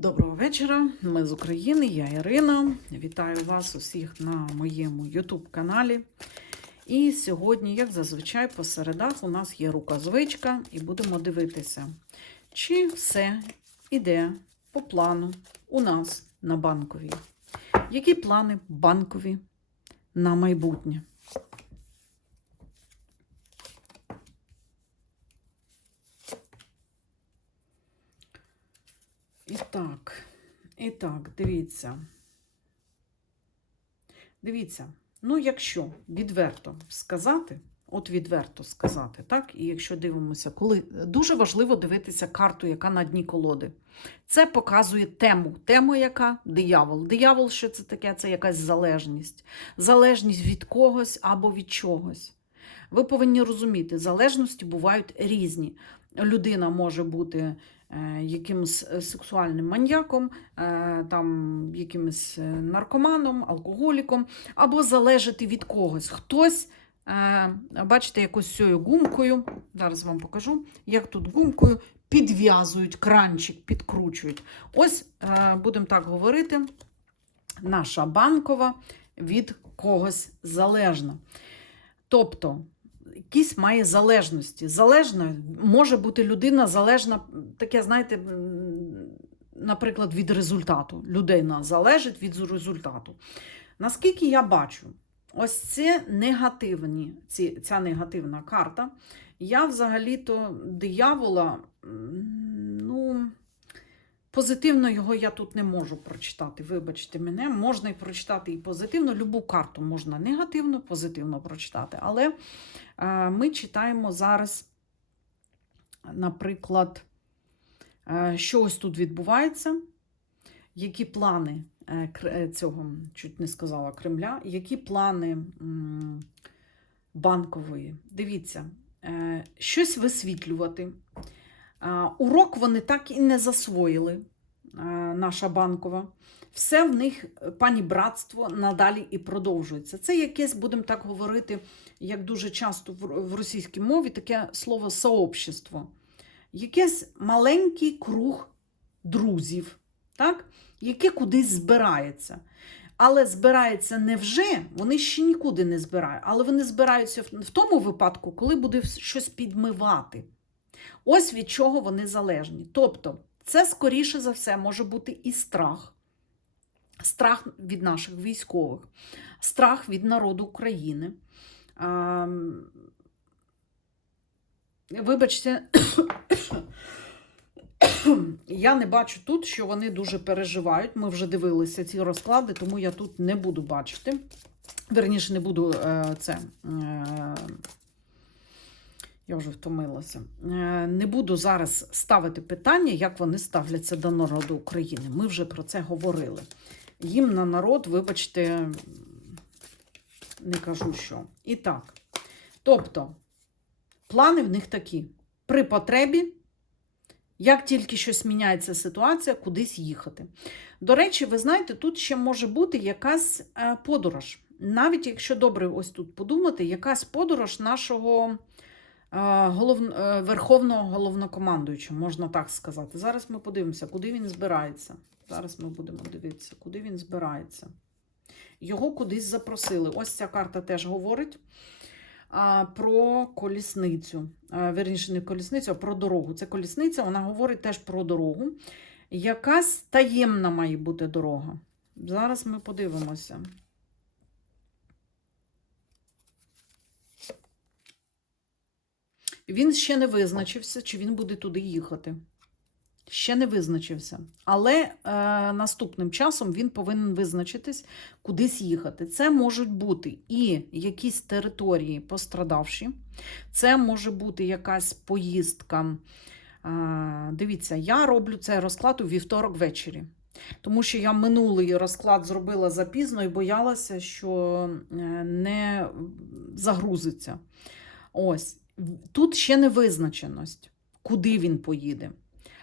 Доброго вечора, ми з України, я Ірина. Вітаю вас усіх на моєму YouTube каналі. І сьогодні, як зазвичай, по середах у нас є рукозвичка, і будемо дивитися, чи все іде по плану у нас на банковій. Які плани банкові на майбутнє? І так, і так, дивіться. Дивіться, ну, якщо відверто сказати, от відверто сказати, так, і якщо дивимося, коли дуже важливо дивитися карту, яка на дні колоди. Це показує тему. Тема яка? Диявол. Диявол, що це таке? Це якась залежність. Залежність від когось або від чогось. Ви повинні розуміти, залежності бувають різні. Людина може бути якимось е, сексуальним маньяком, е, там, якимось е, наркоманом, алкоголіком, або залежати від когось. Хтось, е, бачите, якось цією гумкою, зараз вам покажу, як тут гумкою підв'язують кранчик, підкручують. Ось, е, будемо так говорити, наша банкова від когось залежна. Тобто, якісь має залежності. Залежна може бути людина залежна, таке, знаєте, наприклад, від результату. Людина залежить від результату. Наскільки я бачу, ось це негативні, ці, ця негативна карта. Я взагалі-то диявола, ну. Позитивно його я тут не можу прочитати. Вибачте мене, можна і прочитати і позитивно. Любу карту можна негативно, позитивно прочитати. Але е, ми читаємо зараз, наприклад, е, що ось тут відбувається, які плани е, цього, чуть не сказала Кремля, які плани банкової. Дивіться, щось висвітлювати. Урок вони так і не засвоїли, наша банкова. Все в них, пані братство, надалі і продовжується. Це якесь, будемо так говорити, як дуже часто в російській мові, таке слово сообщество. Якийсь маленький круг друзів, так? яке кудись збирається. Але збирається не вже, вони ще нікуди не збирають, але вони збираються в тому випадку, коли буде щось підмивати. Ось від чого вони залежні. Тобто, це, скоріше за все, може бути і страх. Страх від наших військових, страх від народу України. Вибачте, я не бачу тут, що вони дуже переживають. Ми вже дивилися ці розклади, тому я тут не буду бачити. Верніше, не буду е, це. Я вже втомилася. Е, Не буду зараз ставити питання, як вони ставляться до народу України. Ми вже про це говорили. Їм на народ, вибачте, не кажу що. І так. Тобто, плани в них такі: при потребі, як тільки щось міняється ситуація, кудись їхати. До речі, ви знаєте, тут ще може бути якась е, подорож. Навіть якщо добре ось тут подумати, якась подорож нашого. Е, голов... е, Верховного головнокомандуючого, можна так сказати. Зараз ми подивимося, куди він збирається. Зараз ми будемо дивитися, куди він збирається. Його кудись запросили. Ось ця карта теж говорить про колісницю. А, Верніше, не колісницю, а про дорогу. Це колісниця, вона говорить теж про дорогу. Якась таємна має бути дорога. Зараз ми подивимося. Він ще не визначився, чи він буде туди їхати. Ще не визначився. Але е, наступним часом він повинен визначитись, кудись їхати. Це можуть бути і якісь території пострадавші, це може бути якась поїздка. Е, дивіться, я роблю цей розклад у вівторок ввечері. Тому що я минулий розклад зробила запізно і боялася, що е, не загрузиться. Ось. Тут ще не визначеність, куди він поїде,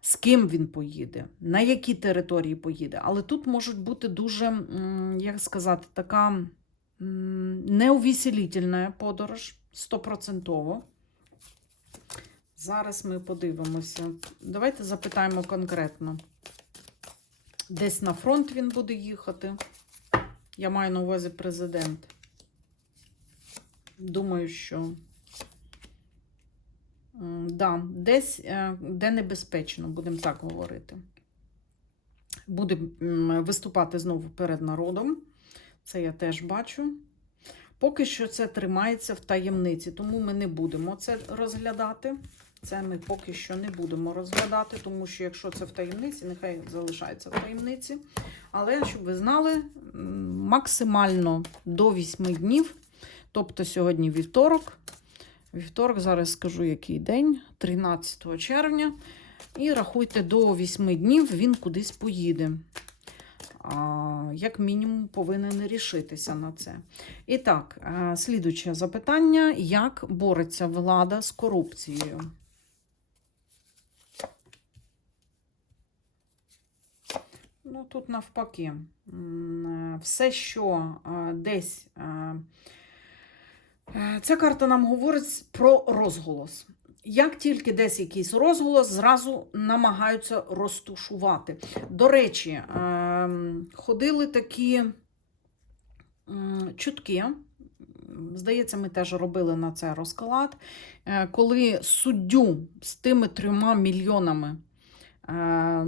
з ким він поїде, на які території поїде. Але тут можуть бути дуже, як сказати, така м, неувеселительна подорож, стопроцентово. Зараз ми подивимося. Давайте запитаємо конкретно. Десь на фронт він буде їхати. Я маю на увазі президент. Думаю, що да, десь, е, де небезпечно, будемо так говорити. Буде виступати знову перед народом. Це я теж бачу. Поки що це тримається в таємниці, тому ми не будемо це розглядати. Це ми поки що не будемо розглядати, тому що якщо це в таємниці, нехай залишається в таємниці. Але щоб ви знали, максимально до 8 днів, тобто сьогодні вівторок. Вівторок, зараз скажу, який день, 13 червня. І рахуйте, до 8 днів він кудись поїде. А, Як мінімум, повинен рішитися на це. І так, е, слідуче запитання: як бореться влада з корупцією? Ну, тут навпаки, е, все, що е, десь. Е, Ця карта нам говорить про розголос. Як тільки десь якийсь розголос, зразу намагаються розтушувати. До речі, ем, ходили такі чутки. Здається, ми теж робили на це розклад, е, коли суддю з тими трьома мільйонами е,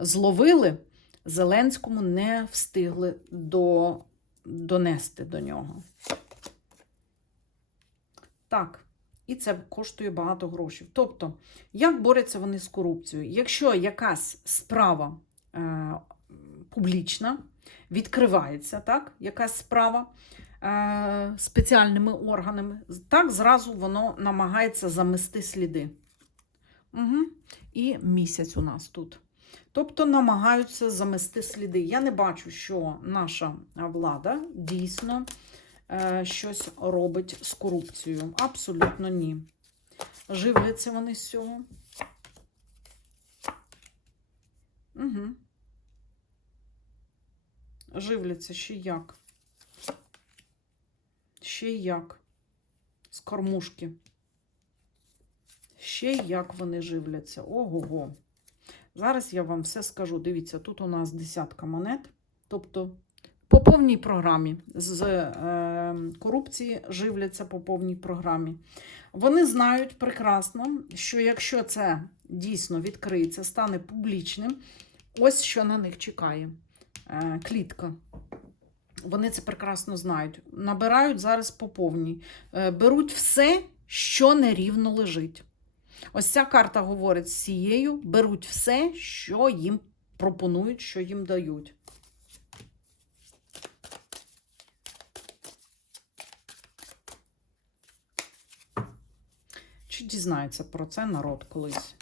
зловили, Зеленському не встигли до, донести до нього. Так, і це коштує багато грошей. Тобто, як борються вони з корупцією? Якщо якась справа е, публічна, відкривається, так, якась справа е, спеціальними органами, так зразу воно намагається замести сліди. Угу. І місяць у нас тут. Тобто намагаються замести сліди. Я не бачу, що наша влада дійсно щось робить з корупцією. Абсолютно ні. Живляться вони з цього. Угу. Живляться ще як. Ще як. З кормушки. Ще як вони живляться. Ого-го. Зараз я вам все скажу. Дивіться, тут у нас десятка монет. Тобто по повній програмі з е, корупції живляться по повній програмі. Вони знають прекрасно, що якщо це дійсно відкриється, стане публічним, ось що на них чекає. Е, клітка. Вони це прекрасно знають. Набирають зараз по повній. Е, беруть все, що нерівно лежить. Ось ця карта говорить з цією, беруть все, що їм пропонують, що їм дають. Чи дізнається про це народ колись?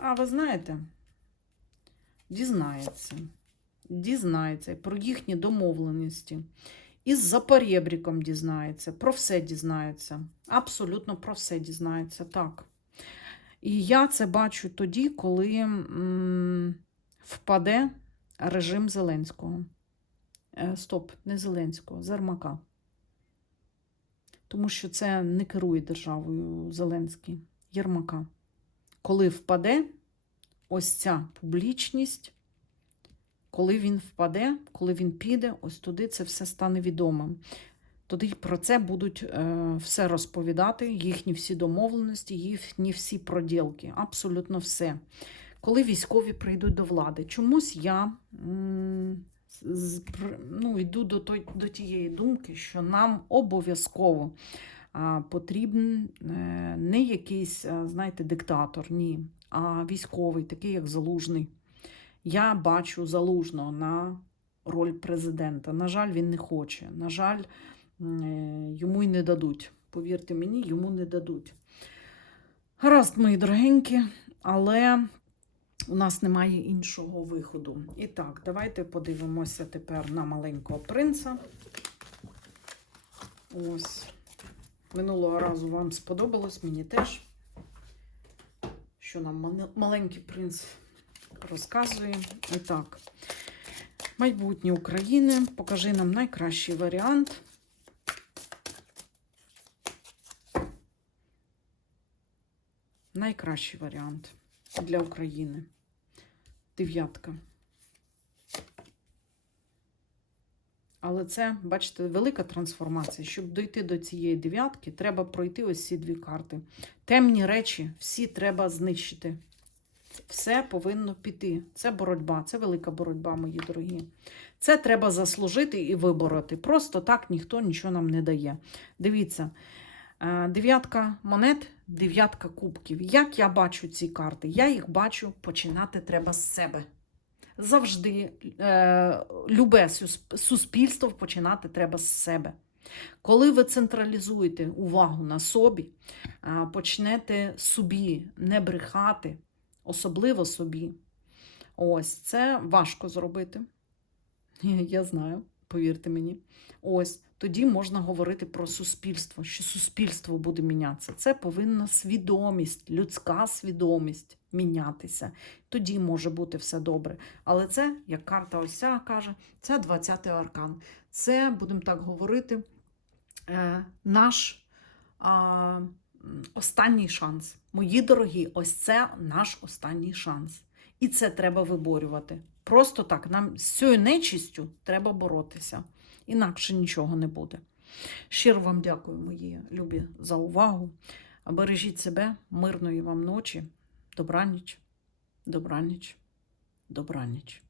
А ви знаєте? Дізнається. Дізнається про їхні домовленості. І з запорєбріком дізнається, про все дізнається. Абсолютно про все дізнається, так. І я це бачу тоді, коли м, впаде режим Зеленського. Е, стоп, не Зеленського, Зермака. Тому що це не керує державою Зеленський, Єрмака. Коли впаде ось ця публічність, коли він впаде, коли він піде, ось туди це все стане відомим. Тоді про це будуть е, все розповідати, їхні всі домовленості, їхні всі проділки, абсолютно все. Коли військові прийдуть до влади, чомусь я ну, йду до, той, до тієї думки, що нам обов'язково потрібен е, не якийсь, а, знаєте, диктатор, ні, а військовий, такий як залужний. Я бачу залужного на роль президента. На жаль, він не хоче. На жаль, е, йому й не дадуть. Повірте мені, йому не дадуть. Гаразд, мої дорогенькі, але у нас немає іншого виходу. І так, давайте подивимося тепер на маленького принца. Ось. Минулого разу вам сподобалось, мені теж. Що нам маленький принц розказує. І так, майбутнє України. Покажи нам найкращий варіант. Найкращий варіант для України. Дев'ятка. Але це, бачите, велика трансформація. Щоб дойти до цієї дев'ятки, треба пройти ось ці дві карти. Темні речі всі треба знищити. Все повинно піти. Це боротьба, це велика боротьба, мої дорогі. Це треба заслужити і вибороти. Просто так ніхто нічого нам не дає. Дивіться, е, дев'ятка монет, дев'ятка кубків. Як я бачу ці карти? Я їх бачу, починати треба з себе. Завжди е, любе суспільство починати треба з себе. Коли ви централізуєте увагу на собі, почнете собі не брехати, особливо собі. Ось це важко зробити. Я знаю, повірте мені. Ось тоді можна говорити про суспільство, що суспільство буде мінятися. Це повинна свідомість, людська свідомість мінятися. Тоді може бути все добре. Але це, як карта ось ця каже, це 20-й аркан. Це, будемо так говорити, е, наш останній шанс. Мої дорогі, ось це наш останній шанс. І це треба виборювати. Просто так, нам з цією нечистю треба боротися. Інакше нічого не буде. Щиро вам дякую, мої любі, за увагу. Бережіть себе, мирної вам ночі. Добраніч, добраніч, добраніч.